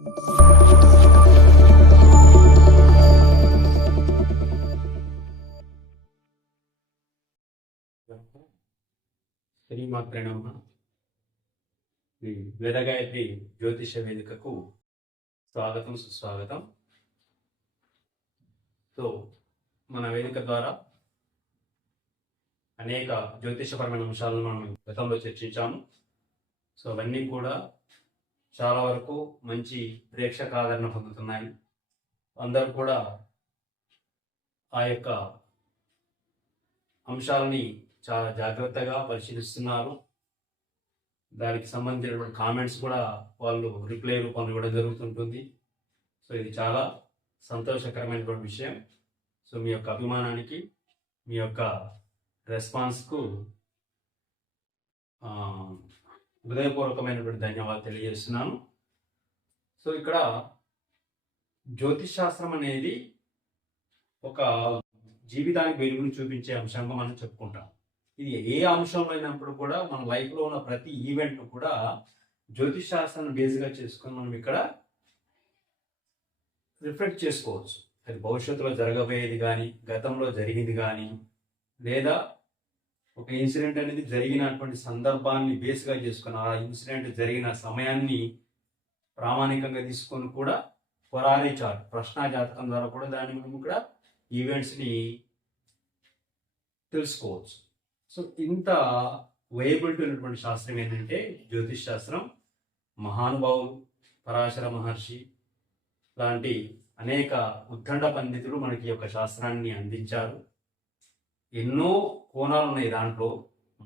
శ్రీమాత్రే నమః. ఈ వేదగాయత్రి జ్యోతిష వేదికకు స్వాగతం, సుస్వాగతం. సో మన వేదిక ద్వారా అనేక జ్యోతిషపరమైన అంశాలను మనం గతంలో చర్చించాము. సో అవన్నీ కూడా చాలా వరకు మంచి ప్రేక్షక ఆదరణ పొందుతున్నాయి. అందరూ కూడా ఆ యొక్క అంశాలని చాలా జాగ్రత్తగా పరిశీలిస్తున్నారు. దానికి సంబంధించినటువంటి కామెంట్స్ కూడా వాళ్ళు రిప్లై రూపంలో ఇవ్వడం జరుగుతుంటుంది. సో ఇది చాలా సంతోషకరమైనటువంటి విషయం. సో మీ యొక్క అభిమానానికి, మీ యొక్క రెస్పాన్స్కు హృదయపూర్వకమైనటువంటి ధన్యవాదాలు తెలియజేస్తున్నాను. సో ఇక్కడ జ్యోతిష్ శాస్త్రం అనేది ఒక జీవితానికి వెలుగును చూపించే అంశంగా మనం చెప్పుకుంటాం. ఇది ఏ అంశంలో అయినప్పుడు కూడా మన లైఫ్లో ఉన్న ప్రతి ఈవెంట్ను కూడా జ్యోతిష్ శాస్త్రాన్ని బేస్గా చేసుకొని మనం ఇక్కడ రిఫ్లెక్ట్ చేసుకోవచ్చు. అది భవిష్యత్తులో జరగబోయేది కానీ, గతంలో జరిగింది కానీ, లేదా ఒక ఇన్సిడెంట్ అనేది జరిగినటువంటి సందర్భాన్ని బేస్గా చేసుకొని ఆ ఇన్సిడెంట్ జరిగిన సమయాన్ని ప్రామాణికంగా తీసుకొని కూడా పొరారీ చార్ట్, ప్రశ్న జాతకం ద్వారా కూడా దాన్ని మనం ఇక్కడ ఈవెంట్స్ని తెలుసుకోవచ్చు. సో ఇంత వైబిలిటీ ఉన్నటువంటి శాస్త్రం ఏంటంటే జ్యోతిష్ శాస్త్రం. మహానుభావులు పరాశర మహర్షి లాంటి అనేక ఉద్దండ పండితులు మనకి యొక్క శాస్త్రాన్ని అందించారు. ఎన్నో కోణాలు ఉన్నాయి దాంట్లో.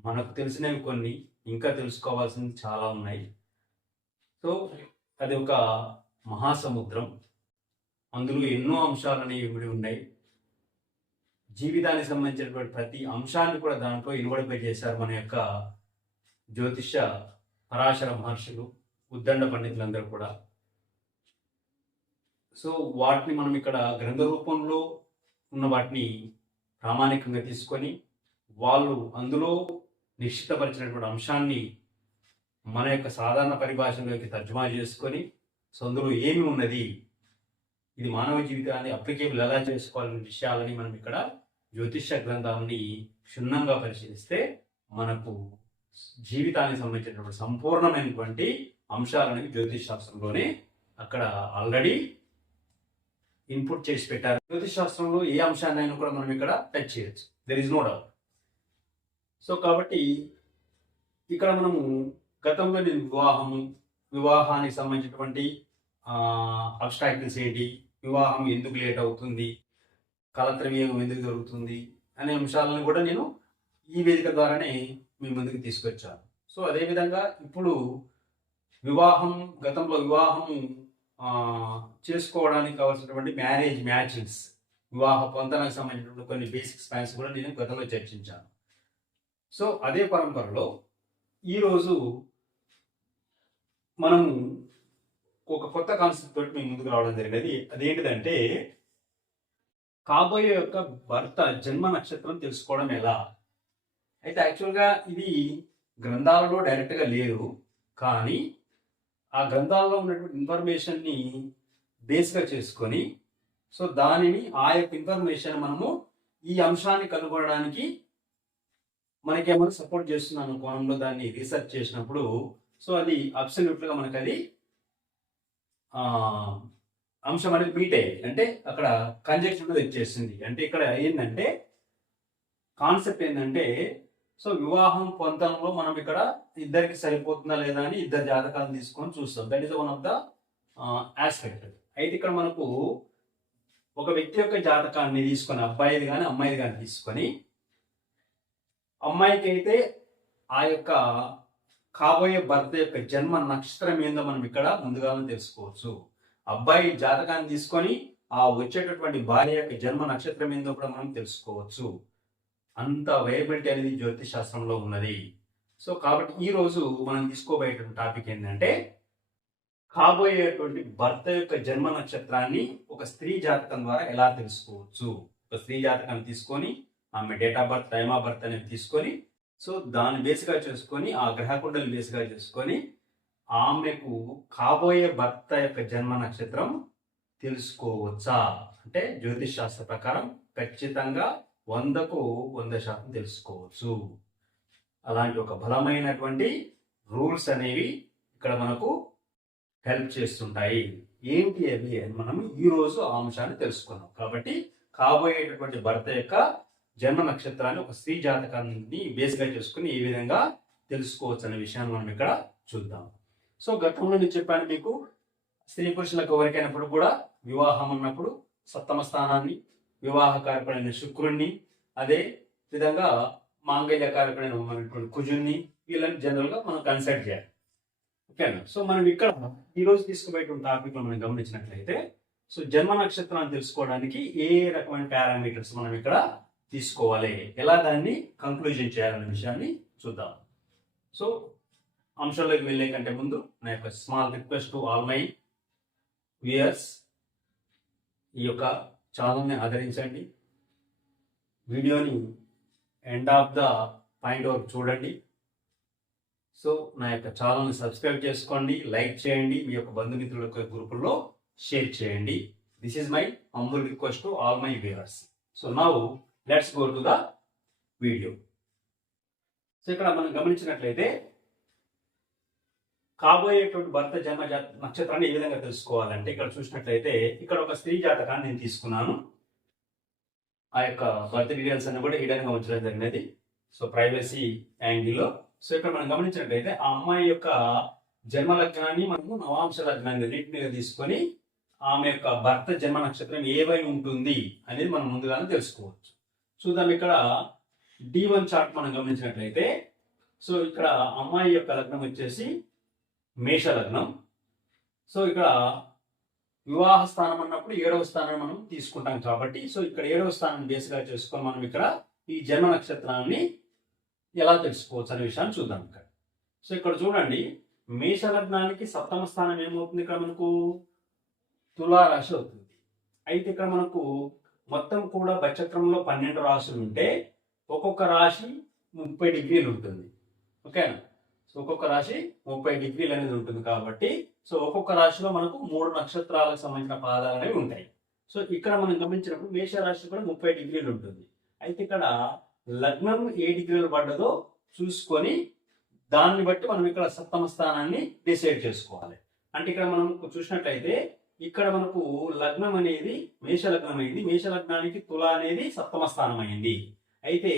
మనకు తెలిసినవి కొన్ని, ఇంకా తెలుసుకోవాల్సింది చాలా ఉన్నాయి. సో అది ఒక మహాసముద్రం. అందులో ఎన్నో అంశాలని ఇమిడి ఉన్నాయి. జీవితానికి సంబంధించినటువంటి ప్రతి అంశాన్ని కూడా దాంట్లో ఇన్వాల్వ్ చేశారు మన యొక్క జ్యోతిష పరాశర మహర్షులు, ఉద్దండ పండితులందరూ కూడా. సో వాటిని మనం ఇక్కడ గ్రంథ రూపంలో ఉన్న వాటిని ప్రామాణికంగా తీసుకొని వాళ్ళు అందులో నిశ్చితపరిచినటువంటి అంశాన్ని మన యొక్క సాధారణ పరిభాషలోకి తర్జుమా చేసుకొని, సో అందులో ఏమి ఉన్నది, ఇది మానవ జీవితాన్ని అప్లికేబుల్ ఎలా చేసుకోవాలనే విషయాలని మనం ఇక్కడ జ్యోతిష గ్రంథాన్ని క్షుణ్ణంగా పరిశీలిస్తే మనకు జీవితానికి సంబంధించినటువంటి సంపూర్ణమైనటువంటి అంశాలని జ్యోతిష్ శాస్త్రంలోనే అక్కడ ఆల్రెడీ ఇన్పుట్ చేసి పెట్టారు. జ్యోతిష్ శాస్త్రంలో ఏ అంశాన్ని అయినా కూడా మనం ఇక్కడ టచ్ చేయొచ్చు, there is no doubt. So కాబట్టి ఇక్కడ మనము గతంలో నేను వివాహానికి సంబంధించినటువంటి అబ్స్ట్రాక్టివ్స్ ఏంటి, వివాహం ఎందుకు లేట్ అవుతుంది, కాలత్రవ్యయం ఎందుకు జరుగుతుంది అనే అంశాలను కూడా నేను ఈ వేదిక ద్వారానే మీ ముందుకు తీసుకొచ్చాను. సో అదేవిధంగా ఇప్పుడు గతంలో వివాహం చేసుకోవడానికి కావాల్సినటువంటి మ్యారేజ్ మ్యాచింగ్స్, వివాహ పొందనకు సంబంధించినటువంటి కొన్ని బేసిక్ స్పాన్స్ కూడా నేను గతంలో చర్చించాను. సో అదే పరంపరలో ఈరోజు మనము ఒక కొత్త కాన్సెప్ట్ తోటి మేము ముందుకు రావడం జరిగినది. అదేంటిదంటే కాబోయే యొక్క భర్త జన్మ నక్షత్రం తెలుసుకోవడం ఎలా. అయితే యాక్చువల్గా ఇది గ్రంథాలలో డైరెక్ట్గా లేదు, కానీ ఆ గ్రంథాల్లో ఉన్నటువంటి ఇన్ఫర్మేషన్ని బేస్గా చేసుకొని సో దానిని ఆ యొక్క ఇన్ఫర్మేషన్ మనము ఈ అంశాన్ని కనుగొనడానికి మనకేమైనా సపోర్ట్ చేస్తున్నాను కోణంలో దాన్ని రీసెర్చ్ చేసినప్పుడు సో అది అబ్సల్యూట్గా మనకు అది అంశం అనేది మీట్ అయ్యేది. అంటే అక్కడ కంజెక్షన్ అనేది వచ్చేసింది. అంటే ఇక్కడ ఏంటంటే కాన్సెప్ట్ ఏంటంటే సో వివాహం పొందడంలో మనం ఇక్కడ ఇద్దరికి సరిపోతుందా లేదా అని ఇద్దరు జాతకాలను తీసుకొని చూస్తాం. That is one of the aspect. అయితే ఇక్కడ మనకు ఒక వ్యక్తి యొక్క జాతకాన్ని తీసుకొని, అబ్బాయిది కానీ అమ్మాయిది కానీ తీసుకొని, అమ్మాయికి అయితే ఆ యొక్క కాబోయే భర్త యొక్క జన్మ నక్షత్రం ఏందో మనం ఇక్కడ ముందుగానే తెలుసుకోవచ్చు. అబ్బాయి జాతకాన్ని తీసుకొని ఆ వచ్చేటటువంటి భార్య యొక్క జన్మ నక్షత్రం ఏందో కూడా మనం తెలుసుకోవచ్చు. అంత వేయబిలిటీ అనేది జ్యోతిష్ శాస్త్రంలో ఉన్నది. సో కాబట్టి ఈరోజు మనం తీసుకోబోయేటువంటి టాపిక్ ఏంటంటే కాబోయేటువంటి భర్త యొక్క జన్మ నక్షత్రాన్ని ఒక స్త్రీ జాతకం ద్వారా ఎలా తెలుసుకోవచ్చు. ఒక స్త్రీ జాతకాన్ని తీసుకొని ఆమె date of birth, time of birth అనేది తీసుకొని సో దాన్ని బేస్గా చేసుకొని ఆ గ్రహ కుండలి బేస్గా చేసుకొని ఆమెకు కాబోయే భర్త యొక్క జన్మ నక్షత్రం తెలుసుకోవచ్చా అంటే జ్యోతిష్ శాస్త్ర ప్రకారం ఖచ్చితంగా 100కు 100% తెలుసుకోవచ్చు. అలాంటి ఒక బలమైనటువంటి రూల్స్ అనేవి ఇక్కడ మనకు హెల్ప్ చేస్తుంటాయి. ఏంటి అవి అని మనం ఈరోజు ఆ అంశాన్ని తెలుసుకున్నాం. కాబట్టి కాబోయేటటువంటి భర్త యొక్క జన్మ నక్షత్రాన్ని ఒక స్త్రీ జాతకాన్ని బేస్గా చేసుకుని ఏ విధంగా తెలుసుకోవచ్చు అనే విషయాన్ని మనం ఇక్కడ చూద్దాం. సో గతంలో నేను చెప్పాను మీకు, స్త్రీ పురుషులకు ఎవరికైనప్పుడు కూడా వివాహం అన్నప్పుడు సప్తమ స్థానాన్ని, వివాహ కారకుడైన శుక్రుణ్ణి, అదే విధంగా మాంగళ్య కారకుడైన కుజుణ్ణి, వీళ్ళని జనరల్గా మనం కన్సల్ట్ చేయాలి. ఓకేనా? సో మనం ఇక్కడ ఈరోజు తీసుకుపోయేటువంటి టాపిక్లో మనం గమనించినట్లయితే, సో జన్మ నక్షత్రాన్ని తెలుసుకోవడానికి ఏ రకమైన పారామీటర్స్ మనం ఇక్కడ తీసుకోవాలి, ఎలా దాన్ని కంక్లూజన్ చేయాలనే విషయాన్ని చూద్దాం. సో అంశంలోకి వెళ్ళే కంటే ముందు నా యొక్క small request to all my viewers, ఈ యొక్క ఛానల్ని ఆదరించండి, వీడియోని ఎండ్ ఆఫ్ ద పాయింట్ వరకు చూడండి. సో నా యొక్క ఛానల్ని సబ్స్క్రైబ్ చేసుకోండి, లైక్ చేయండి, మీ యొక్క బంధుమిత్రుల యొక్క గ్రూపుల్లో షేర్ చేయండి. This is my humble request to all my viewers. So now let's go to the video. So ఇక్కడ మనం గమనించినట్లయితే కాబోయేటువంటి భర్త జన్మ నక్షత్రాన్ని ఏ విధంగా తెలుసుకోవాలంటే, ఇక్కడ చూసినట్లయితే ఇక్కడ ఒక స్త్రీ జాతకాన్ని నేను తీసుకున్నాను. ఆ యొక్క బర్త్ డీటెయిల్స్ అన్ని కూడా హిడెన్ గా ఉంచడం జరిగినది, సో ప్రైవసీ యాంగిల్లో. సో ఇక్కడ మనం గమనించినట్లయితే ఆ అమ్మాయి యొక్క జన్మ లగ్నాన్ని మనము నవాంశ లగ్నాన్ని రెండింటిగా తీసుకొని ఆమె యొక్క భర్త జన్మ నక్షత్రం ఏవై ఉంటుంది అనేది మనం ముందుగానే తెలుసుకోవచ్చు. చూద్దాం. ఇక్కడ D1 చార్ట్ మనం గమనించినట్లయితే, సో ఇక్కడ అమ్మాయి యొక్క లగ్నం వచ్చేసి మేష లగ్నం. సో ఇక్కడ వివాహ స్థానం అన్నప్పుడు 7వ స్థానం మనం తీసుకుంటాం కాబట్టి, సో ఇక్కడ 7వ స్థానం బేస్గా చేసుకొని మనం ఇక్కడ ఈ జన్మ నక్షత్రాన్ని ఎలా తెలుసుకోవచ్చు అనే విషయాన్ని చూద్దాం. ఇక్కడ సో ఇక్కడ చూడండి, మేష లగ్నానికి సప్తమ స్థానం ఏమవుతుంది, ఇక్కడ మనకు తులారాశి అవుతుంది. అయితే ఇక్కడ మనకు మొత్తం కూడా నక్షత్రంలో 12 రాశులు ఉంటే ఒక్కొక్క రాశి 30 డిగ్రీలు ఉంటుంది. ఓకేనా? సో ఒక్కొక్క రాశి 30 డిగ్రీలు అనేది ఉంటుంది కాబట్టి, సో ఒక్కొక్క రాశిలో మనకు 3 నక్షత్రాలకు సంబంధించిన పాదాలు అనేవి ఉంటాయి. సో ఇక్కడ మనం గమనించినప్పుడు మేష రాశి కూడా 30 డిగ్రీలు ఉంటుంది. అయితే ఇక్కడ లగ్నం ఏ డిగ్రీలు పడ్డదో చూసుకొని దాన్ని బట్టి మనం ఇక్కడ సప్తమ స్థానాన్ని డిసైడ్ చేసుకోవాలి. అంటే ఇక్కడ మనం చూసినట్లయితే ఇక్కడ మనకు లగ్నం అనేది మేష లగ్నం అయింది, మేష లగ్నానికి తుల అనేది సప్తమ స్థానం అయింది. అయితే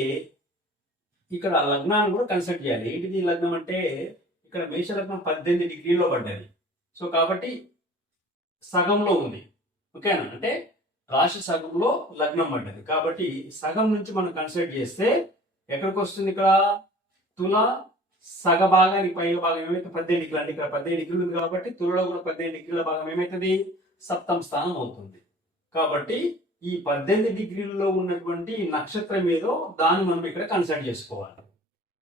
ఇక్కడ లగ్నాన్ని కూడా కన్సిడర్ చేయాలి. ఏంటిది లగ్నం అంటే, ఇక్కడ మేష లగ్నం 18 డిగ్రీలో పడ్డది. సో కాబట్టి సగంలో ఉంది. ఓకేనా? అంటే రాశి సగంలో లగ్నం పడ్డది కాబట్టి సగం నుంచి మనం కన్సిడర్ చేస్తే ఎక్కడికి వస్తుంది, ఇక్కడ తుల సగ భాగానికి పై భాగం ఏమైతే 18 డిగ్రీలు, అంటే ఇక్కడ 18 డిగ్రీలు ఉంది కాబట్టి తులలో కూడా 18 డిగ్రీల భాగం ఏమైతుంది, సప్తమ స్థానం అవుతుంది. కాబట్టి ఈ 18 డిగ్రీల్లో ఉన్నటువంటి నక్షత్రం ఏదో దాన్ని మనం ఇక్కడ కన్సిడర్ చేసుకోవాలి.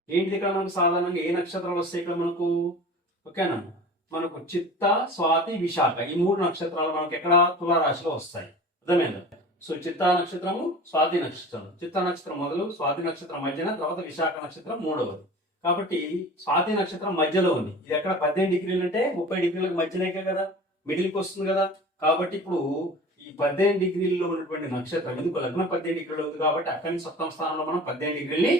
ఏంటిది, ఇక్కడ మనకు సాధారణంగా ఏ నక్షత్రాలు వస్తాయి ఇక్కడ మనకు, ఓకేనా, మనకు చిత్త, స్వాతి, విశాఖ ఈ 3 నక్షత్రాలు మనకు ఎక్కడ తులారాశిలో వస్తాయి. అర్థమైందా? సో చిత్త నక్షత్రము, స్వాతి నక్షత్రం, చిత్త నక్షత్రం మొదలు, స్వాతి నక్షత్రం మధ్యన, తర్వాత విశాఖ నక్షత్రం మూడవది. కాబట్టి స్వాతి నక్షత్రం మధ్యలో ఉంది. ఇది ఎక్కడ 18 డిగ్రీలు అంటే 30 డిగ్రీలకు మధ్యలోకే కదా, మిడిల్కి వస్తుంది కదా. కాబట్టి ఇప్పుడు ఈ 18 డిగ్రీల్లో ఉన్నటువంటి నక్షత్రం, ఎందుకు లగ్నం 18 డిగ్రీలు ఉంది కాబట్టి అక్కడి నుంచి సప్తమ స్థానంలో మనం 18 డిగ్రీలని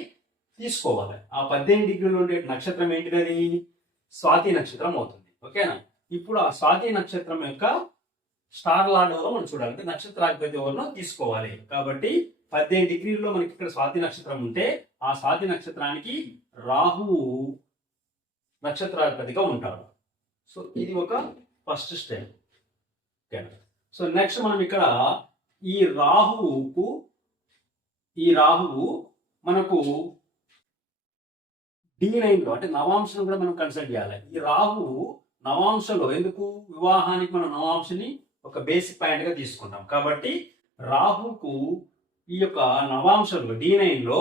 తీసుకోవాలి. ఆ 18 డిగ్రీలు ఉండే నక్షత్రం ఏంటిది, స్వాతి నక్షత్రం అవుతుంది. ఓకేనా? ఇప్పుడు ఆ స్వాతి నక్షత్రం యొక్క స్టార్ లార్డ్ ఎవరో మనం చూడాలి, అంటే నక్షత్రాధిపతి ఎవరినో తీసుకోవాలి. కాబట్టి 18 డిగ్రీల్లో మనకి ఇక్కడ స్వాతి నక్షత్రం ఉంటే ఆ స్వాతి నక్షత్రానికి రాహువు నక్షత్రాధిపతిగా ఉంటాడు. సో ఇది ఒక ఫస్ట్ స్టెప్. ఓకేనా? సో నెక్స్ట్ మనం ఇక్కడ ఈ రాహువు మనకు D9లో అంటే నవాంశం కూడా మనం కన్సిడర్ చేయాలి. ఈ రాహువు నవాంశలో, ఎందుకు, వివాహానికి మనం నవాంశని ఒక బేసిక్ పాయింట్ గా తీసుకుంటాం కాబట్టి రాహుకు ఈ యొక్క నవాంశంలో D9లో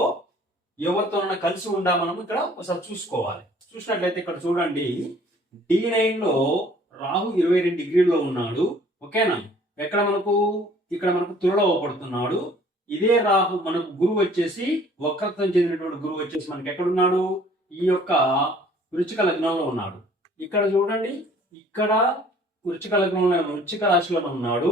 ఎవరితోనైనా కలిసి ఉండా మనం ఇక్కడ ఒకసారి చూసుకోవాలి. చూసినట్లయితే ఇక్కడ చూడండి, D9లో రాహు 22 డిగ్రీల్లో ఉన్నాడు. ఓకేనా? ఎక్కడ మనకు, ఇక్కడ మనకు తులలో పడుతున్నాడు. ఇదే రాహు మనకు గురువు వచ్చేసి వక్రత్వం చెందినటువంటి గురువు వచ్చేసి మనకి ఎక్కడున్నాడు, ఈ యొక్క వృశ్చిక లగ్నంలో ఉన్నాడు. ఇక్కడ చూడండి, ఇక్కడ వృశ్చిక లగ్నంలో వృశ్చిక రాశిలోనే ఉన్నాడు,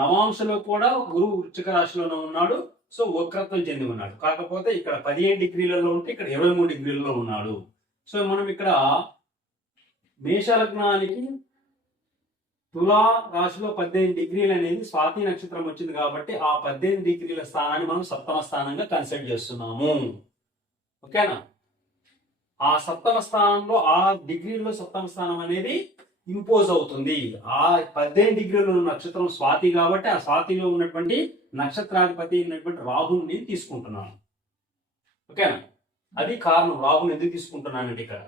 నవాంశలో కూడా గురువు వృశ్చిక రాశిలోనే ఉన్నాడు. సో వక్రత్వం చెంది ఉన్నాడు. కాకపోతే ఇక్కడ 15 డిగ్రీలలో ఉంటే ఇక్కడ 23 డిగ్రీలలో ఉన్నాడు. సో మనం ఇక్కడ మేష లగ్నానికి తులా రాశిలో 18 డిగ్రీలు అనేది స్వాతి నక్షత్రం వచ్చింది కాబట్టి ఆ 18 డిగ్రీల స్థానాన్ని మనం సప్తమ స్థానంగా కన్సిడర్ చేస్తున్నాము. ఓకేనా? ఆ సప్తమ స్థానంలో ఆ డిగ్రీలో సప్తమ స్థానం అనేది ఇంపోజ్ అవుతుంది. ఆ 18 డిగ్రీలో ఉన్న నక్షత్రం స్వాతి కాబట్టి ఆ స్వాతిలో ఉన్నటువంటి నక్షత్రాధిపతి ఉన్నటువంటి రాహుని తీసుకుంటున్నాను. ఓకేనా? అది కారణం రాహుని ఎందుకు తీసుకుంటున్నానండి ఇక్కడ.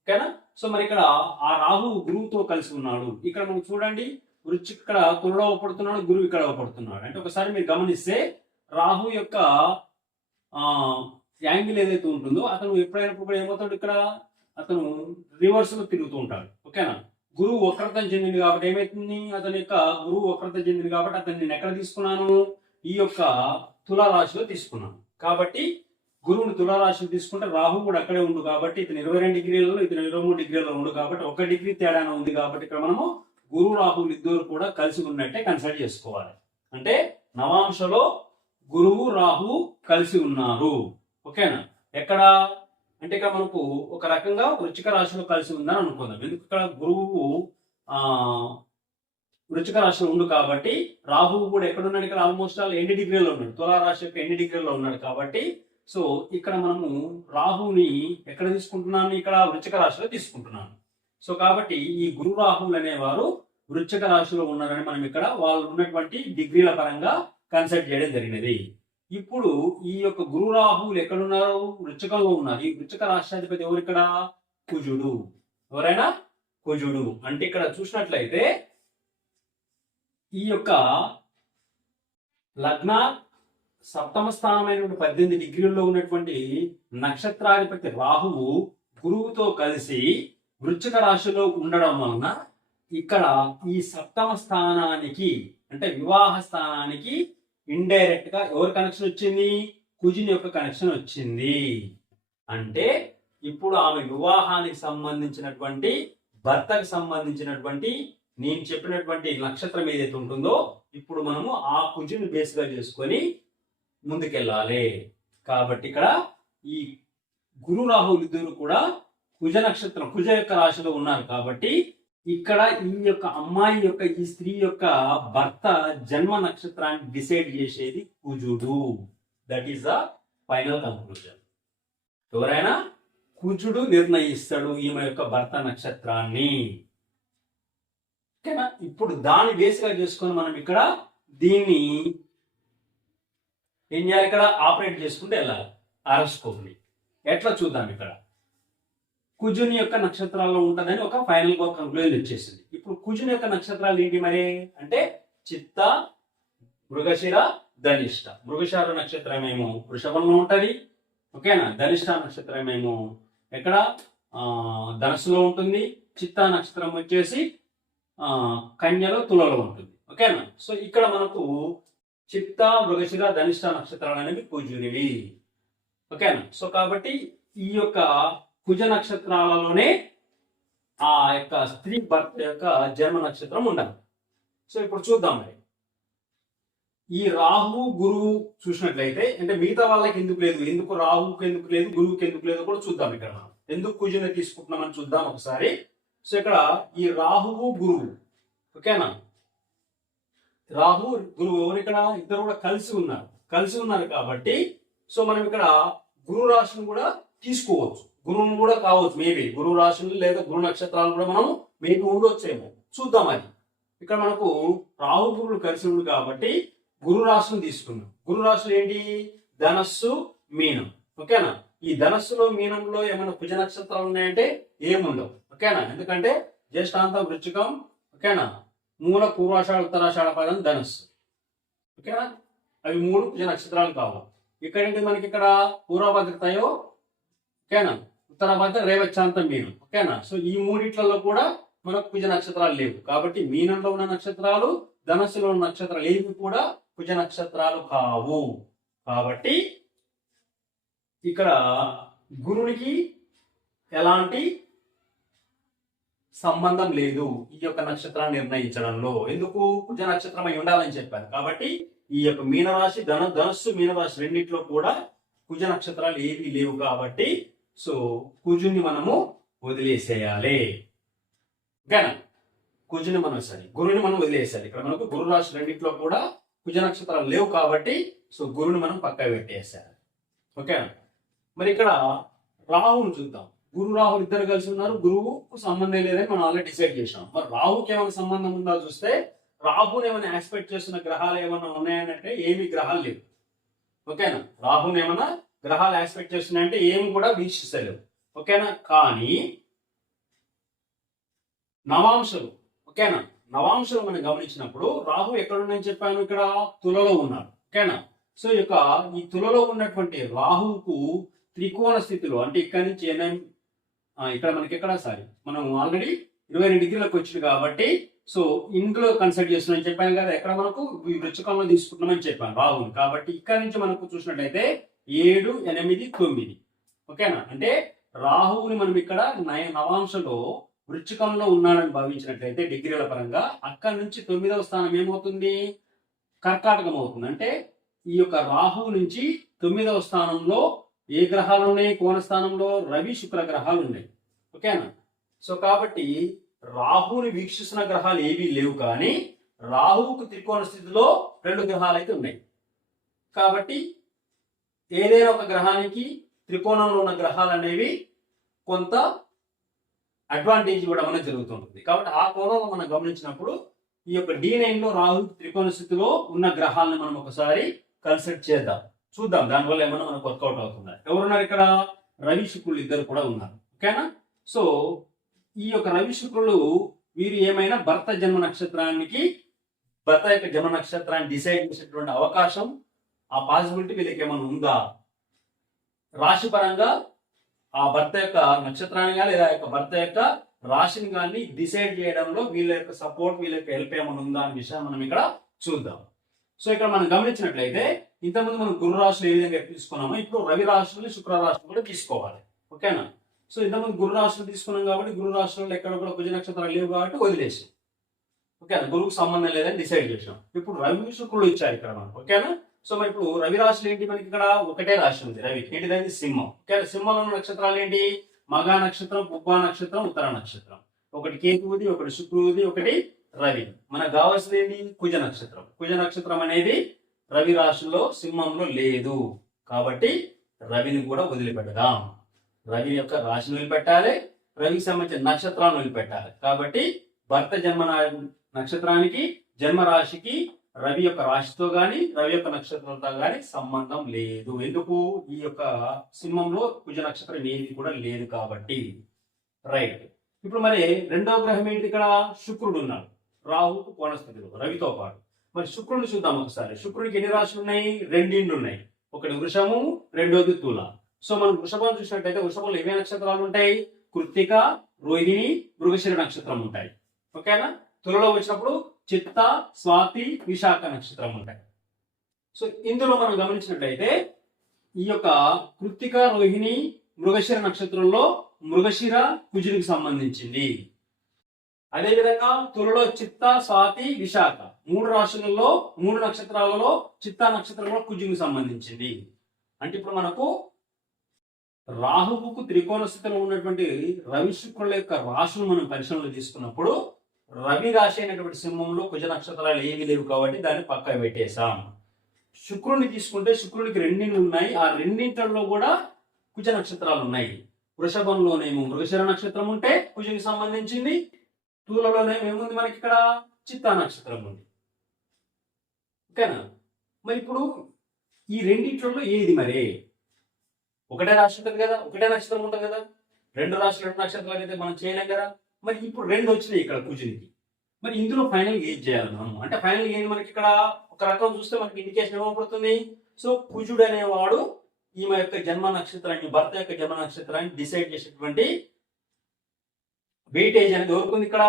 ఓకేనా? సో మరి ఇక్కడ ఆ రాహు గురువుతో కలిసి ఉన్నాడు. ఇక్కడ మనం చూడండి, వృశ్చిక ఇక్కడ తులలో పడుతున్నాడు, గురువు ఇక్కడ పడుతున్నాడు. అంటే ఒకసారి మీరు గమనిస్తే రాహు యొక్క యాంగిల్ ఏదైతే ఉంటుందో అతను ఎప్పుడైనప్పుడు కూడా ఏమవుతాడు, ఇక్కడ అతను రివర్స్ లో తిరుగుతూ ఉంటాడు. ఓకేనా? గురువు వక్రతం చెందింది కాబట్టి ఏమైతుంది, అతని యొక్క గురువు వక్రతం చెందింది కాబట్టి అతన్ని నేను ఎక్కడ తీసుకున్నాను, ఈ యొక్క తులారాశిలో తీసుకున్నాను. కాబట్టి గురువుని తులారాశిలో తీసుకుంటే రాహు కూడా అక్కడే ఉండు కాబట్టి ఇతను 22 డిగ్రీలలో ఇతను 23 డిగ్రీలలో ఉండు కాబట్టి 1 డిగ్రీ తేడానే ఉంది కాబట్టి ఇక్కడ మనము గురు రాహులు ఇద్దరు కూడా కలిసి ఉన్నట్టే కన్సిడర్ చేసుకోవాలి. అంటే నవాంశలో గురువు రాహు కలిసి ఉన్నారు. ఓకేనా? ఎక్కడ అంటే ఇక్కడ మనకు ఒక రకంగా వృశ్చిక రాశిలో కలిసి ఉందని అనుకుందాం. ఎందుకు ఇక్కడ గురువు వృశ్చిక రాశిలో ఉండు కాబట్టి రాహువు కూడా ఎక్కడున్నాడు, ఇక్కడ ఆల్మోస్ట్ ఆల్ 8 డిగ్రీలో ఉన్నాడు. తులారాశి యొక్క 8 డిగ్రీలో ఉన్నాడు కాబట్టి సో ఇక్కడ మనము రాహుని ఎక్కడ తీసుకుంటున్నాను, ఇక్కడ వృశ్చిక రాశిలో తీసుకుంటున్నాను. సో కాబట్టి ఈ గురు రాహువులు అనేవారు వృశ్చిక రాశిలో ఉన్నారని మనం ఇక్కడ వాళ్ళు ఉన్నటువంటి డిగ్రీల పరంగా కన్సిడర్ చేయడం జరిగినది. ఇప్పుడు ఈ యొక్క గురు రాహువులు ఎక్కడున్నారు, వృశ్చికంలో ఉన్నారు. ఈ వృశ్చిక రాష్ట్రాధిపతి ఎవరు ఇక్కడ, కుజుడు. ఎవరైనా కుజుడు. అంటే ఇక్కడ చూసినట్లయితే ఈ యొక్క లగ్న సప్తమ స్థానమైనటువంటి 18 డిగ్రీల్లో ఉన్నటువంటి నక్షత్రాధిపతి రాహువు గురువుతో కలిసి వృశ్చిక రాశిలో ఉండడం వలన ఇక్కడ ఈ సప్తమ స్థానానికి అంటే వివాహ స్థానానికి ఇండైరెక్ట్ గా ఎవరి కనెక్షన్ వచ్చింది, కుజుని యొక్క కనెక్షన్ వచ్చింది. అంటే ఇప్పుడు ఆమె వివాహానికి సంబంధించినటువంటి భర్తకు సంబంధించినటువంటి నేను చెప్పినటువంటి నక్షత్రం ఏదైతే ఉంటుందో ఇప్పుడు మనము ఆ కుజుని బేస్ గా చేసుకొని ముందుకెళ్ళాలి. కాబట్టి ఇక్కడ ఈ గురు రాహువులు ఇద్దరు కూడా కుజ నక్షత్రం కుజ యొక్క రాశిలో ఉన్నారు కాబట్టి ఇక్కడ ఈ యొక్క అమ్మాయి యొక్క ఈ స్త్రీ యొక్క భర్త జన్మ నక్షత్రాన్ని డిసైడ్ చేసేది కుజుడు. That is the final conclusion. ఎవరైనా కుజుడు నిర్ణయిస్తాడు ఈమె యొక్క భర్త నక్షత్రాన్ని. ఓకేనా? ఇప్పుడు దాన్ని బేస్గా చేసుకొని మనం ఇక్కడ దీన్ని ఏం చేయాలి, ఇక్కడ ఆపరేట్ చేసుకుంటూ వెళ్ళాలి. హారోస్కోప్ని ఎట్లా చూద్దాం. ఇక్కడ కుజుని యొక్క నక్షత్రాల్లో ఉంటుందని ఒక ఫైనల్ గా కంక్లూజన్ వచ్చేసింది. ఇప్పుడు కుజుని యొక్క నక్షత్రాలు ఏంటి మరి అంటే చిత్త, మృగశిర, ధనిష్ట. మృగశిర నక్షత్రం ఏమో వృషభంలో ఉంటది. ఓకేనా? ధనిష్ట నక్షత్రం ఏమో ఎక్కడ ధనస్సులో ఉంటుంది. చిత్త నక్షత్రం వచ్చేసి కన్యలో, తులలో ఉంటుంది. ఓకేనా? సో ఇక్కడ మనకు చిత్త, మృగశిర, ధనిష్ట నక్షత్రాలు అనేవి కుజునివి. ఓకేనా? సో కాబట్టి ఈ యొక్క కుజ నక్షత్రాలలోనే ఆ యొక్క స్త్రీ భర్త యొక్క జన్మ నక్షత్రం ఉండాలి. సో ఇప్పుడు చూద్దాం మరి ఈ రాహు గురువు చూసినట్లయితే అంటే మిగతా వాళ్ళకి ఎందుకు లేదు, ఎందుకు రాహుకి ఎందుకు లేదు, గురువుకి ఎందుకు లేదు కూడా చూద్దాం. ఇక్కడ మనం ఎందుకు కుజుని తీసుకుంటున్నామని చూద్దాం ఒకసారి. సో ఇక్కడ ఈ రాహువు గురువు, ఓకేనా, రాహు గురువు ఎవరు ఇక్కడ ఇద్దరు కూడా కలిసి ఉన్నారు కాబట్టి సో మనం ఇక్కడ గురు రాశిని కూడా తీసుకోవచ్చు, గురువును కూడా కావచ్చు. మేబీ గురు రాశులు లేదా గురు నక్షత్రాలు కూడా మనం మేబీ ఉండొచ్చేమో, చూద్దాం. అది ఇక్కడ మనకు రాహు గురువులు కలిసి ఉంది కాబట్టి గురు రాశిని తీసుకున్నాం. గురు రాశులు ఏంటి, ధనస్సు, మీనం. ఓకేనా? ఈ ధనస్సులో మీనంలో ఏమైనా కుజ నక్షత్రాలు ఉన్నాయంటే ఏముండవు. ఓకేనా? ఎందుకంటే జ్యేష్ఠాంతం, వృశ్చికం, ఓకేనా, మూల, పూర్వాషాఢ, ఉత్తరాషాఢ పదం ధనస్సు. ఓకేనా? అవి 3 కుజ నక్షత్రాలు కావు. ఇక్కడ ఏంటి మనకి ఇక్కడ పూర్వభద్రతయో, ఓకేనా, ఉత్తరాభద్ర, రేవచ్చాంతం, మీనం. ఓకేనా? సో ఈ మూడిట్లలో కూడా మనకు కుజ నక్షత్రాలు లేవు కాబట్టి మీనంలో ఉన్న నక్షత్రాలు, ధనస్సులో ఉన్న నక్షత్రాలు ఏవి కూడా కుజ నక్షత్రాలు కావు. కాబట్టి ఇక్కడ గురునికి ఎలాంటి సంబంధం లేదు ఈ యొక్క నక్షత్రాన్ని నిర్ణయించడంలో. ఎందుకు? కుజ నక్షత్రం అయి ఉండాలని చెప్పారు కాబట్టి ఈ యొక్క మీనరాశి ధనస్సు మీనరాశి రెండింటిలో కూడా కుజ నక్షత్రాలు ఏవి లేవు కాబట్టి సో కుజుని మనము వదిలేసేయాలి. ఓకేనా? కుజుని మనం గురుని మనం వదిలేసేయాలి. ఇక్కడ మనకు గురు రాశి రెండింటిలో కూడా కుజ నక్షత్రాలు లేవు కాబట్టి సో గురుని మనం పక్క పెట్టేసేయాలి. ఓకేనా? మరి ఇక్కడ రాహుని చూద్దాం. గురు రాహులు ఇద్దరు కలిసి ఉన్నారు. గురువుకు సంబంధం లేదని మనం ఆల్రెడీ డిసైడ్ చేసాం. మరి రాహుకి ఏమైనా సంబంధం ఉందా చూస్తే రాహుని ఏమైనా ఎక్స్పెక్ట్ చేస్తున్న గ్రహాలు ఏమైనా ఉన్నాయనంటే ఏమి గ్రహాలు లేవు. ఓకేనా? రాహుని ఏమైనా గ్రహాలు ఎక్స్పెక్ట్ చేస్తున్నాయంటే ఏమి కూడా వీక్షిస్తలేవు. ఓకేనా? కానీ నవాంశలు, ఓకేనా, నవాంశలు మనం గమనించినప్పుడు రాహు ఎక్కడున్నాయని చెప్పాను, ఇక్కడ తులలో ఉన్నాడు. ఓకేనా? సో ఈ తులలో ఉన్నటువంటి రాహువుకు త్రికోణ స్థితిలో అంటే ఇక్కడ నుంచి ఇక్కడ మనకి మనం ఆల్రెడీ 22 డిగ్రీలకు వచ్చింది కాబట్టి సో ఇందులో కన్సిడర్ చేస్తున్నామని చెప్పాను కదా. ఎక్కడ మనకు వృచ్చికంలో తీసుకుంటున్నామని చెప్పాను రాహుని. కాబట్టి ఇక్కడ నుంచి మనకు చూసినట్లయితే 7, 8, 9. ఓకేనా? అంటే రాహువుని మనం ఇక్కడ నవాంశలో వృచ్చికంలో ఉన్నాడని భావించినట్లయితే డిగ్రీల పరంగా అక్కడి నుంచి 9వ స్థానం ఏమవుతుంది? కర్కాటకం అవుతుంది. అంటే ఈ యొక్క రాహువు నుంచి 9వ స్థానంలో ఏ గ్రహాలు ఉన్నాయి? కోణ స్థానంలో రవి శుక్ర గ్రహాలు ఉన్నాయి. ఓకేనా? సో కాబట్టి రాహుని వీక్షిస్తున్న గ్రహాలు ఏవీ లేవు, కానీ రాహువుకు త్రికోణ స్థితిలో 2 గ్రహాలు అయితే ఉన్నాయి. కాబట్టి ఏదైనా ఒక గ్రహానికి త్రికోణంలో ఉన్న గ్రహాలు అనేవి కొంత అడ్వాంటేజ్ కూడా మనకు జరుగుతుంటుంది. కాబట్టి ఆ కోణంలో మనం గమనించినప్పుడు ఈ యొక్క D9 లో రాహు త్రికోణ స్థితిలో ఉన్న గ్రహాలను మనం ఒకసారి కన్సిడర్ చేద్దాం, చూద్దాం దానివల్ల ఏమైనా మనకు వర్కౌట్ అవుతుంది. ఎవరున్నారు ఇక్కడ? రవి శుక్రులు ఇద్దరు కూడా ఉన్నారు. ఓకేనా? సో ఈ యొక్క రవి శుక్రులు వీరు ఏమైనా భర్త యొక్క జన్మ నక్షత్రాన్ని డిసైడ్ చేసేటువంటి అవకాశం, ఆ పాసిబిలిటీ వీళ్ళకి ఏమైనా ఉందా? రాశి పరంగా ఆ భర్త యొక్క నక్షత్రాన్ని కానీ లేదా యొక్క భర్త యొక్క రాశిని కానీ డిసైడ్ చేయడంలో వీళ్ళ యొక్క సపోర్ట్, వీళ్ళ యొక్క హెల్ప్ ఏమైనా ఉందా అనే విషయం మనం ఇక్కడ చూద్దాం. సో ఇక్కడ మనం గమనించినట్లయితే ఇంతకుముందు మనం గురు రాశులు ఏ విధంగా తీసుకున్నామో ఇప్పుడు రవి రాశులు శుక్ర రాశులు కూడా తీసుకోవాలి. ఓకేనా? సో ఇంతకుముందు గురు రాశులు తీసుకున్నాం కాబట్టి గురు రాశులలో ఎక్కడ కూడా కుజ నక్షత్రాలు లేవు కాబట్టి వదిలేసి, ఓకేనా, గురువుకు సంబంధం లేదని డిసైడ్ చేసాం. ఇప్పుడు రవి శుక్రులు ఇచ్చారు ఇక్కడ మనం. ఓకేనా? సో మరి ఇప్పుడు రవి రాశులు ఏంటి? మనకి ఇక్కడ ఒకటే రాశి ఉంది రవి. ఏంటిది? సింహం. ఓకేనా? సింహంలో ఉన్న నక్షత్రాలు ఏంటి? మఘా నక్షత్రం, పుబ్బా నక్షత్రం, ఉత్తర నక్షత్రం. ఒకటి కేతువుది, ఒకటి శుక్రువుది, ఒకటి రవి. మనకు కావాల్సింది ఏంటి? కుజ నక్షత్రం. కుజ నక్షత్రం అనేది రవి రాశిలో సింహంలో లేదు కాబట్టి రవిని కూడా వదిలిపెడదాం. రవి యొక్క రాశిని వదిలిపెట్టాలి, రవికి సంబంధించిన నక్షత్రాలను వదిలిపెట్టాలి. కాబట్టి భర్త జన్మ నక్షత్రానికి జన్మ రాశికి రవి యొక్క రాశితో గాని రవి యొక్క నక్షత్రంతో గాని సంబంధం లేదు. ఎందుకు? ఈ యొక్క సింహంలో కుజ నక్షత్రం ఏది కూడా లేదు కాబట్టి. రైట్. ఇప్పుడు మరి రెండవ గ్రహం ఏంటి? ఇక్కడ శుక్రుడు ఉన్నాడు రాహుకు కోణస్థితిలో రవితో పాటు. మరి శుక్రుడిని చూద్దాం ఒకసారి. శుక్రుడికి ఎన్ని రాశులు ఉన్నాయి? 2 ఉన్నాయి. ఒకటి వృషభము, రెండోది తుల. సో మనం వృషభం చూసినట్టయితే వృషభంలో ఏవే నక్షత్రాలు ఉంటాయి? కృత్తిక, రోహిణి, మృగశిర నక్షత్రం ఉంటాయి. ఓకేనా? తులలో వచ్చినప్పుడు చిత్త, స్వాతి, విశాఖ నక్షత్రం ఉంటాయి. సో ఇందులో మనం గమనించినట్లయితే ఈ యొక్క కృత్తిక, రోహిణి, మృగశిర నక్షత్రంలో మృగశిర కుజునికి సంబంధించింది. అదేవిధంగా తులలో చిత్త, స్వాతి, విశాఖ 3 రాశులలో 3 నక్షత్రాలలో చిత్తా నక్షత్రంలో కుజునికి సంబంధించింది. అంటే ఇప్పుడు మనకు రాహువుకు త్రికోణ స్థితిలో ఉన్నటువంటి రవి శుక్రుల యొక్క రాశులు మనం పరిశీలనలో తీసుకున్నప్పుడు రవి రాశి అయినటువంటి సింహంలో కుజ నక్షత్రాలు ఏవి లేవు కాబట్టి దాన్ని పక్క పెట్టేశాం. శుక్రుడిని తీసుకుంటే శుక్రుడికి 2 ఉన్నాయి. ఆ 2 కూడా కుజ నక్షత్రాలు ఉన్నాయి. వృషభంలోనేమో మృగశిర నక్షత్రం ఉంటే కుజునికి సంబంధించింది, తులలోనేమో ఏముంది మనకి ఇక్కడ? చిత్తా నక్షత్రం ఉంది. ఓకేనా? మరి ఇప్పుడు ఈ 2 ఏది మరి? ఒకటే రాశి ఉంటుంది కదా, ఒకటే నక్షత్రం ఉంటుంది కదా. 2 రాశులు 2 నక్షత్రాలు అయితే మనం చేయలేం కదా. మరి ఇప్పుడు 2 వచ్చినాయి ఇక్కడ కుజునికి. మరి ఇందులో ఫైనల్ ఏం చేయాలి మనం? అంటే ఫైనల్ ఏంది మనకి ఇక్కడ? ఒక రకం చూస్తే మనకి ఇండికేషన్ ఏమవుతుంది? సో కుజుడు అనేవాడు ఈమె యొక్క జన్మ నక్షత్రాన్ని, భర్త యొక్క జన్మ నక్షత్రాన్ని డిసైడ్ చేసేటువంటి వెయిటేజ్ అనేది ఎవరికి ఉంది? ఇక్కడ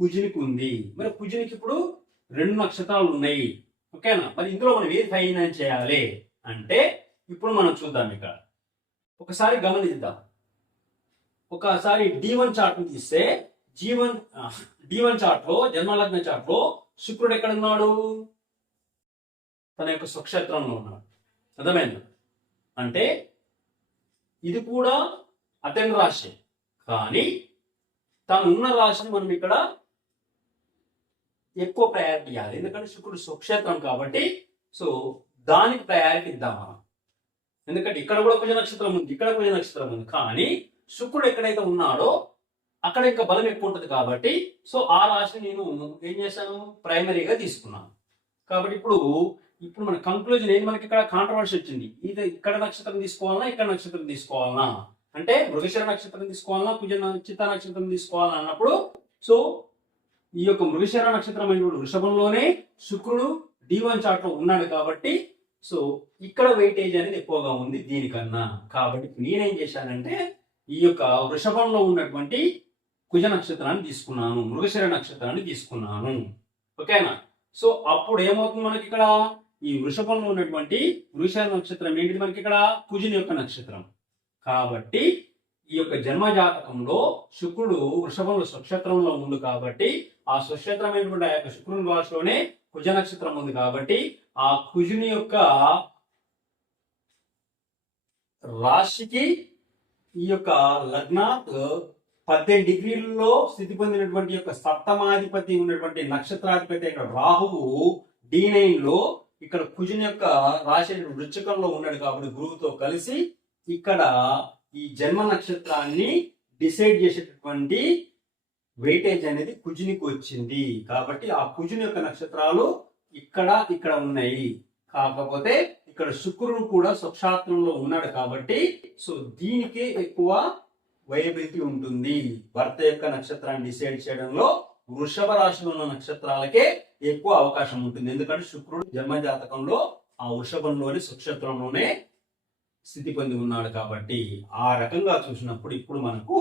కుజునికి ఉంది. మరి కుజునికి ఇప్పుడు 2 నక్షత్రాలు ఉన్నాయి. ఓకేనా? మరి ఇందులో మనం ఏది ఫైనల్ చేయాలి అంటే ఇప్పుడు మనం చూద్దాం. ఇక్కడ ఒకసారి గమనిద్దాం. ఒకసారి D1 చార్ట్ తీస్తే జీవన్ D1 చార్ట్ లో, జన్మలగ్న చార్ట్ లో శుక్రుడు ఎక్కడ ఉన్నాడు? తన యొక్క స్వక్షేత్రంలో ఉన్నాడు. అర్థమైంది? అంటే ఇది కూడా అతని రాశి, కానీ తను ఉన్న రాశిని మనం ఇక్కడ ఎక్కువ ప్రయారిటీ ఇవ్వాలి. ఎందుకంటే శుక్రుడు స్వక్షేత్రం కాబట్టి, సో దానికి ప్రయారిటీ ఇద్దాం మనం. ఎందుకంటే ఇక్కడ కూడా కుజ నక్షత్రం ఉంది, ఇక్కడ కుజ నక్షత్రం ఉంది, కానీ శుక్రుడు ఎక్కడైతే ఉన్నాడో అక్కడ ఇంకా బలం ఎక్కువ ఉంటుంది కాబట్టి, సో ఆ రాశిని నేను ఏం చేశాను, ప్రైమరీగా తీసుకున్నాను. కాబట్టి ఇప్పుడు మన కంక్లూజన్ ఏంటి? మనకి ఇక్కడ కాంట్రవర్సీ వచ్చింది. ఇది ఇక్కడ నక్షత్రం తీసుకోవాలన్నా, ఇక్కడ నక్షత్రం తీసుకోవాలన్నా, అంటే మృగశిర నక్షత్రం తీసుకోవాలన్నా, చిత్త నక్షత్రం తీసుకోవాలన్నా అన్నప్పుడు, సో ఈ యొక్క మృగశిర నక్షత్రం అయినప్పుడు వృషభంలోనే శుక్రుడు D1 చార్ట్ లో ఉన్నాడు కాబట్టి, సో ఇక్కడ వెయిటేజ్ అనేది ఎక్కువగా ఉంది దీనికన్నా. కాబట్టి నేనేం చేశానంటే ఈ యొక్క వృషభంలో ఉన్నటువంటి కుజ నక్షత్రాన్ని తీసుకున్నాను, మృగశిర నక్షత్రాన్ని తీసుకున్నాను. ఓకేనా? సో అప్పుడు ఏమవుతుంది మనకి ఇక్కడ, ఈ వృషభంలో ఉన్నటువంటి మృగశిర నక్షత్రం ఏంటిది మనకి ఇక్కడ? కుజుని యొక్క నక్షత్రం. కాబట్టి ఈ యొక్క జన్మ జాతకంలో శుక్రుడు వృషభంలో స్వక్షేత్రంలో ఉంది కాబట్టి, ఆ స్వక్షేత్రమైనటువంటి ఆ యొక్క శుక్రుని రాశిలోనే కుజ నక్షత్రం ఉంది కాబట్టి, ఆ కుజుని యొక్క రాశికి ఈ యొక్క లగ్నాత్ 18 డిగ్రీలలో స్థితి పొందినటువంటి యొక్క సప్తమాధిపతి ఉన్నటువంటి నక్షత్రాధిపతి ఇక్కడ రాహువు D9 లో ఇక్కడ కుజుని యొక్క రాశి వృశ్చికంలో ఉన్నాడు కాబట్టి గురువుతో కలిసి ఇక్కడ ఈ జన్మ నక్షత్రాన్ని డిసైడ్ చేసేటటువంటి వెయిటేజ్ అనేది కుజునికి వచ్చింది. కాబట్టి ఆ కుజుని యొక్క నక్షత్రాలు ఇక్కడ ఉన్నాయి. కాకపోతే ఇక్కడ శుక్రుడు కూడా స్వక్షేత్రంలో ఉన్నాడు కాబట్టి, సో దీనికి ఎక్కువ వైబిలిటీ ఉంటుంది. భర్త యొక్క నక్షత్రాన్ని డిసైడ్ చేయడంలో వృషభ రాశిలో ఉన్న నక్షత్రాలకే ఎక్కువ అవకాశం ఉంటుంది. ఎందుకంటే శుక్రుడు జన్మ జాతకంలో ఆ వృషభంలోని స్వక్షేత్రంలోనే స్థితి పొంది ఉన్నాడు కాబట్టి, ఆ రకంగా చూసినప్పుడు ఇప్పుడు మనకు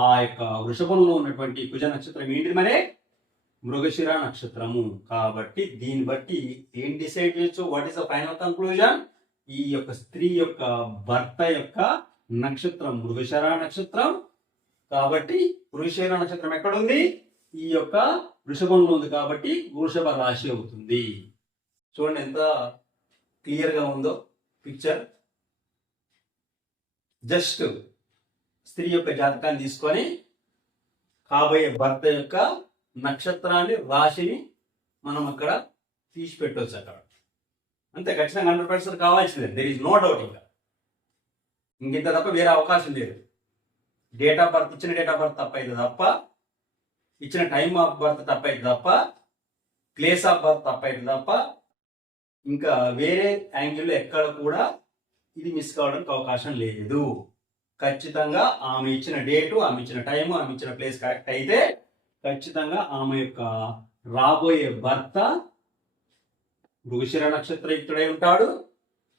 ఆ యొక్క వృషభంలో ఉన్నటువంటి కుజ నక్షత్రం ఏంటిది? మరే మృగశిర నక్షత్రము. కాబట్టి దీన్ని బట్టి ఏం డిసైడ్ చేయొచ్చు? What is the final conclusion? ఈ యొక్క స్త్రీ యొక్క భర్త యొక్క నక్షత్రం మృగశిర నక్షత్రం కాబట్టి, మృగశిర నక్షత్రం ఎక్కడుంది? ఈ యొక్క వృషభంలో ఉంది కాబట్టి వృషభ రాశి అవుతుంది. చూడండి ఎంత క్లియర్ గా ఉందో పిక్చర్. జస్ట్ స్త్రీ యొక్క జాతకాన్ని తీసుకొని కాబోయే భర్త యొక్క నక్షత్రాన్ని, రాశిని మనం అక్కడ తీసి పెట్టవచ్చు. అక్కడ అంతే, ఖచ్చితంగా 100% కావాల్సిందే. There is no doubt. ఇంత తప్ప వేరే అవకాశం లేదు. డేట్ ఆఫ్ బర్త్, ఇచ్చిన డేట్ ఆఫ్ బర్త్ తప్ప అయితే తప్ప, ఇచ్చిన టైమ్ ఆఫ్ బర్త్ తప్ప అయితే తప్ప, ప్లేస్ ఆఫ్ బర్త్ తప్ప అయితే తప్ప, ఇంకా వేరే యాంగిల్లో ఎక్కడ కూడా ఇది మిస్ కావడానికి అవకాశం లేదు. ఖచ్చితంగా ఆమె ఇచ్చిన డేటు, ఆమె ఇచ్చిన టైము, ఆమె ఇచ్చిన ప్లేస్ కరెక్ట్ అయితే ఖచ్చితంగా ఆమె యొక్క రాబోయే భర్త మృగశిర నక్షత్రయుక్తుడై ఉంటాడు.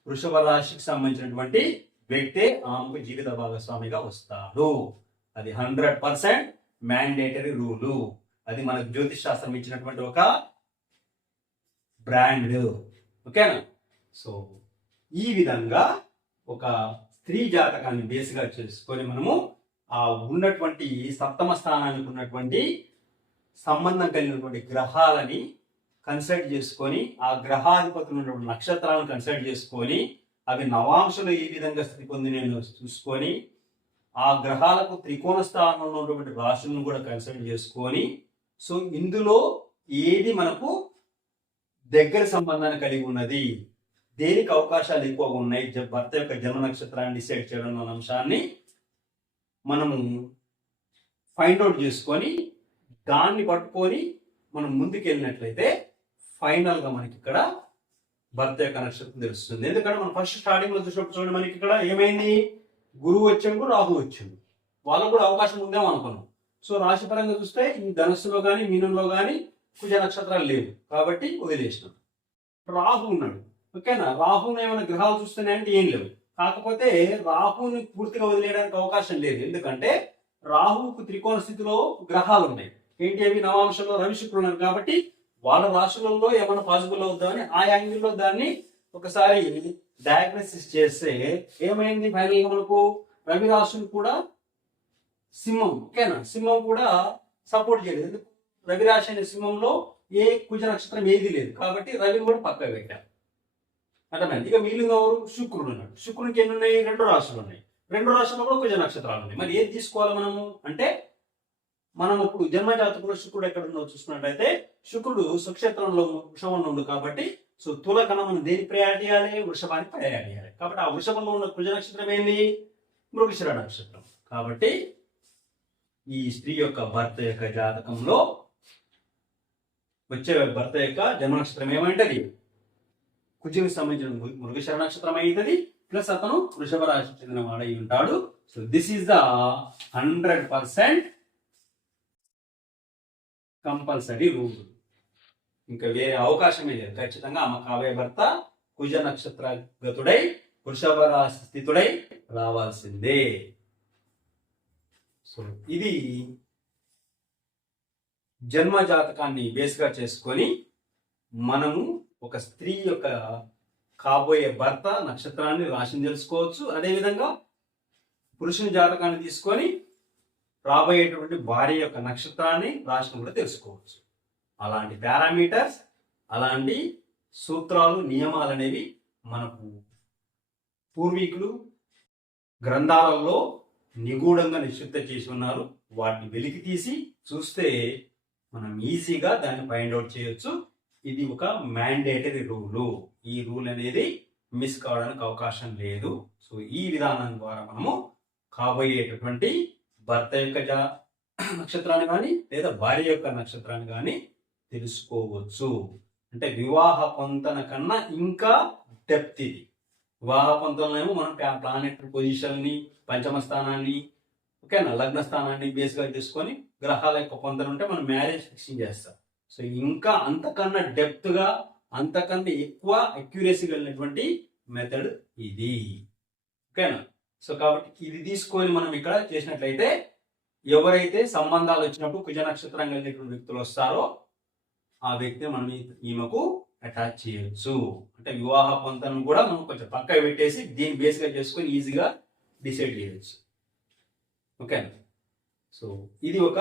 వృషభ రాశికి సంబంధించినటువంటి వ్యక్తే ఆమెకు జీవిత భాగస్వామిగా వస్తాడు. అది 100% మ్యాండేటరీ రూలు. అది మనకు జ్యోతిష్ శాస్త్రం ఇచ్చినటువంటి ఒక బ్రాండ్. ఓకేనా? సో ఈ విధంగా ఒక స్త్రీ జాతకాన్ని బేస్గా చేసుకొని మనము ఆ ఉన్నటువంటి సప్తమ స్థానానికి ఉన్నటువంటి సంబంధం కలిగినటువంటి గ్రహాలని కన్సల్ట్ చేసుకొని, ఆ గ్రహాధిపతులు ఉన్నటువంటి నక్షత్రాలను కన్సల్ట్ చేసుకొని, అవి నవాంశలు ఏ విధంగా స్థితి పొందినో చూసుకొని, ఆ గ్రహాలకు త్రికోణ స్థానంలో ఉన్నటువంటి రాశులను కూడా కన్సల్ట్ చేసుకొని, సో ఇందులో ఏది మనకు దగ్గర సంబంధాన్ని కలిగి ఉన్నది, దేనికి అవకాశాలు ఎక్కువగా ఉన్నాయి, భర్త యొక్క జన్మ నక్షత్రాన్ని డిసైడ్ చేయడం అనే అంశాన్ని మనము ఫైండ్ అవుట్ చేసుకొని దాన్ని పట్టుకొని మనం ముందుకు వెళ్ళినట్లయితే ఫైనల్ గా మనకి ఇక్కడ భర్త యొక్క నక్షత్రం తెలుస్తుంది. ఎందుకంటే మనం ఫస్ట్ స్టార్టింగ్ లో చూసినప్పుడు చూడండి, మనకి ఇక్కడ ఏమైంది? గురువు వచ్చాడు, రాహు వచ్చాడు, వాళ్ళకు కూడా అవకాశం ఉందేమో అనుకున్నాం. సో రాశి పరంగా చూస్తే ఈ ధనస్సులో కానీ మీనంలో కానీ కుజ నక్షత్రాలు లేవు కాబట్టి వదిలేసినాం. రాహు ఉన్నాడు. ఓకేనా? రాహుని ఏమైనా గ్రహాలు చూస్తున్నాయంటే ఏం లేవు. కాకపోతే రాహుని పూర్తిగా వదిలేయడానికి అవకాశం లేదు. ఎందుకంటే రాహుకు త్రికోణ స్థితిలో గ్రహాలు ఉన్నాయి. ఏంటి అవి? నవాంశంలో రవి శుక్రులు ఉన్నారు కాబట్టి వాళ్ళ రాశులలో ఏమైనా పాసిబుల్ అవుతుందని ఆ యాంగిల్లో దాన్ని ఒకసారి డయాగ్నోసిస్ చేస్తే ఏమైంది? ఫైనల్ గా మనకు రవి రాశులు కూడా సింహం. ఓకేనా? సింహం కూడా సపోర్ట్ చేయలేదు. ఎందుకు? రవి రాశి అనే సింహంలో ఏ కుజ నక్షత్రం ఏది లేదు కాబట్టి రవిని కూడా పక్కకు పెట్టాం. అర్థమైంది. ఇక మిగిలిన ఎవరు? శుక్రుడు ఉన్నాడు. శుక్రునికి ఎన్ని ఉన్నాయి? 2 రాశులు ఉన్నాయి. 2 రాశుల్లో కూడా కుజ నక్షత్రాలు ఉన్నాయి. మరి ఏది తీసుకోవాలి మనము అంటే, మనం ఇప్పుడు జన్మజాతకుడు శుక్రుడు ఎక్కడ ఉన్నో చూసుకున్నట్టయితే శుక్రుడు స్వక్షేత్రంలో వృషభంలో ఉంది కాబట్టి సో తులకన మనం దేని ప్రయాణం చేయాలి? వృషభాన్ని ప్రయాణం చేయాలి. కాబట్టి ఆ వృషభంలో ఉన్న కుజ నక్షత్రం ఏంది? మృగశిర నక్షత్రం. కాబట్టి ఈ స్త్రీ యొక్క భర్త యొక్క జాతకంలో వచ్చే భర్త యొక్క జన్మ నక్షత్రం ఏమంటది? కుజునికి సంబంధించిన మృగశిర నక్షత్రం అవుతుంది. ప్లస్ అతను వృషభ రాశికి చెందిన వాడై ఉంటాడు. So this is the 100% compulsory rule. ఇంకా వేరే అవకాశమే లేదు. ఖచ్చితంగా ఆమె కాబోయే భర్త కుజ నక్షత్ర గతుడై వృషభ రాశి స్థితుడై రావాల్సిందే. సో ఇది జన్మ జాతకాన్ని బేస్గా చేసుకొని మనము ఒక స్త్రీ యొక్క కాబోయే భర్త నక్షత్రాన్ని రాశిని తెలుసుకోవచ్చు. అదేవిధంగా పురుషుని జాతకాన్ని తీసుకొని రాబోయేటువంటి భార్య యొక్క నక్షత్రాన్ని రాశిని కూడా తెలుసుకోవచ్చు. అలాంటి పారామీటర్స్, అలాంటి సూత్రాలు, నియమాలు అనేవి మనకు పూర్వీకులు గ్రంథాలలో నిగూఢంగా నిశ్చిత చేసి ఉన్నారు. వాటిని వెలికి తీసి చూస్తే మనం ఈజీగా దాన్ని ఫైండ్ అవుట్ చేయొచ్చు. ఇది ఒక మ్యాండేటరీ రూలు. ఈ రూల్ అనేది మిస్ కావడానికి అవకాశం లేదు. సో ఈ విధానం ద్వారా మనము కాబోయేటటువంటి భర్త యొక్క నక్షత్రాన్ని కానీ లేదా భార్య యొక్క నక్షత్రాన్ని కానీ తెలుసుకోవచ్చు. అంటే వివాహ పొంతన కన్నా ఇంకా డెప్త్ ఇది. వివాహ పొంతనలో ఏమో మనం ప్లానెటరీ పొజిషన్ని, పంచమ స్థానాన్ని, ఓకేనా, లగ్న స్థానాన్ని బేస్గా చేసుకొని గ్రహాల యొక్క పొంతన ఉంటే మనం మ్యారేజ్ ఫిక్సింగ్ చేస్తాం. సో ఇంకా అంతకన్నా డెప్త్గా, అంతకన్నా ఎక్కువ అక్యురసీ కలిగినటువంటి మెథడ్ ఇది. ఓకేనా. సో కాబట్టి ఇది తీసుకొని మనం ఇక్కడ చేసినట్లయితే ఎవరైతే సంబంధాలు వచ్చినప్పుడు కుజ నక్షత్రం కలిగినటువంటి వ్యక్తులు వస్తారో ఆ వ్యక్తిని మనం ఈమెకు అటాచ్ చేయొచ్చు. అంటే వివాహ పొంతను కూడా మనం కొంచెం పక్కకు పెట్టేసి దీన్ని బేస్గా చేసుకొని ఈజీగా డిసైడ్ చేయొచ్చు. ఓకేనా. సో ఇది ఒక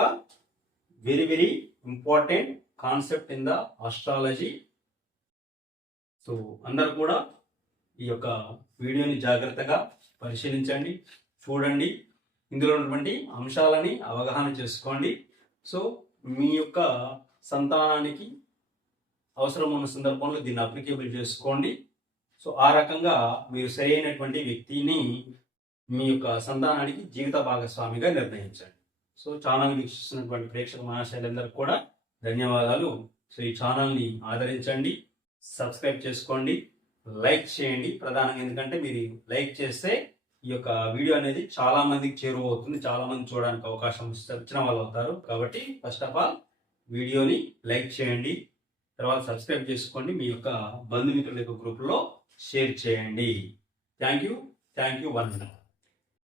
very very important concept in the astrology. So అందరు కూడా ఈ యొక్క వీడియోని జాగ్రత్తగా పరిశీలించండి, చూడండి, ఇందులో ఉన్నటువంటి అంశాలని అవగాహన చేసుకోండి. సో మీ యొక్క సంతానానికి అవసరం ఉన్న సందర్భంలో దీన్ని అప్లికేబుల్ చేసుకోండి. సో ఆ రకంగా మీరు సరైనటువంటి వ్యక్తిని మీ యొక్క సంతానానికి జీవిత భాగస్వామిగా నిర్ణయించండి. సో ఛానల్ వీక్షిస్తున్నటువంటి ప్రేక్షక మహాశయులందరికీ కూడా ధన్యవాదాలు. సో ఈ ఛానల్ని ఆదరించండి, సబ్స్క్రైబ్ చేసుకోండి, లైక్ చేయండి ప్రధానంగా. ఎందుకంటే మీరు లైక్ చేస్తే ఈ యొక్క వీడియో అనేది చాలా మందికి చేరువవుతుంది, చాలా మంది చూడడానికి అవకాశం వచ్చిన వాళ్ళు అవుతారు. కాబట్టి ఫస్ట్ ఆఫ్ ఆల్ వీడియోని లైక్ చేయండి, తర్వాత సబ్స్క్రైబ్ చేసుకోండి, మీ యొక్క బంధుమిత్రుల యొక్క గ్రూప్లో షేర్ చేయండి. Thank you. 1 minute.